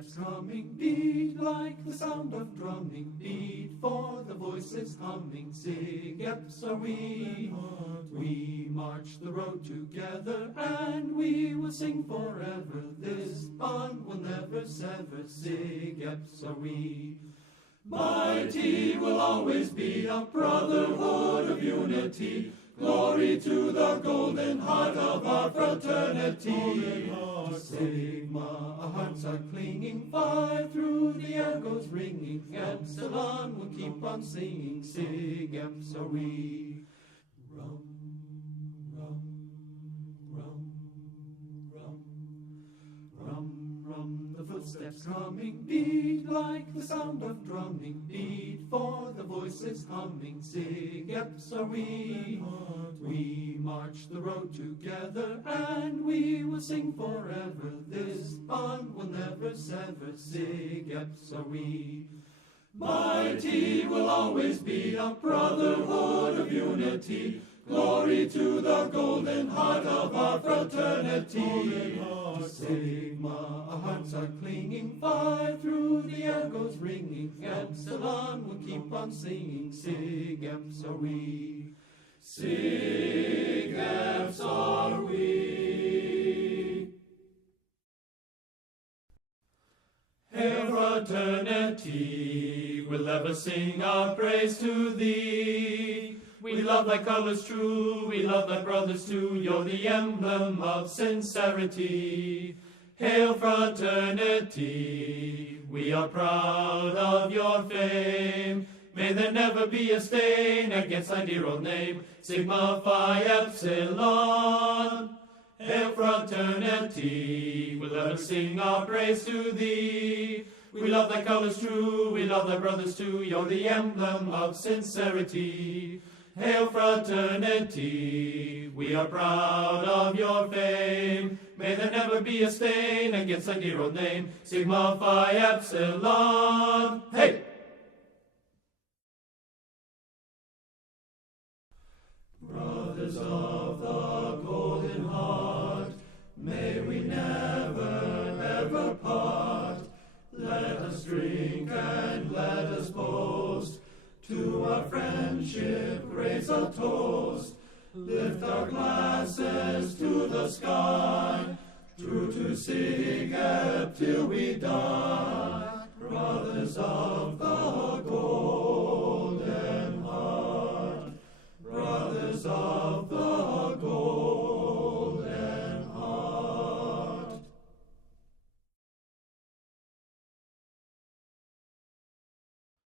footsteps coming, beat like the sound of drumming, beat for the voices humming, Sig Eps are we. We march the road together, and we will sing forever. This bond will never sever, Sig Eps are we. Mighty will always be a brotherhood of unity. Glory to the golden heart of our fraternity. To Sigma our hearts are clinging, Phi through the air goes ringing, Epsilon will keep on singing, Sig Eps are we. Rum, rum, rum, rum, rum, rum, the footsteps coming, beat like the sound of drumming, beat for the voices humming, Sig Eps are we. We march the road together, and we will sing forever. This bond will never sever, Sig Eps are we. Mighty will always be a brotherhood of unity. Glory to the golden heart of our fraternity. To Sigma our hearts are clinging, Phi through the air goes ringing, Epsilon will keep on singing, Sig Eps are we. Sig Eps are we. Hail fraternity, we'll ever sing our praise to thee. We love thy colors true, we love thy brothers too, you're the emblem of sincerity. Hail fraternity, we are proud of your fame. May there never be a stain against thy dear old name, Sigma Phi Epsilon. Hail fraternity, we'll ever sing our praise to thee. We love thy colors true, we love thy brothers too, you're the emblem of sincerity. Hail fraternity, we are proud of your fame. May there never be a stain against thy dear old name, Sigma Phi Epsilon. Hey! Brothers of the golden heart, may we never, ever part. Let us drink and let us boast. To our friendship raise a toast. Lift our glasses to the sky. True to Sig Ep till we die. Brothers of the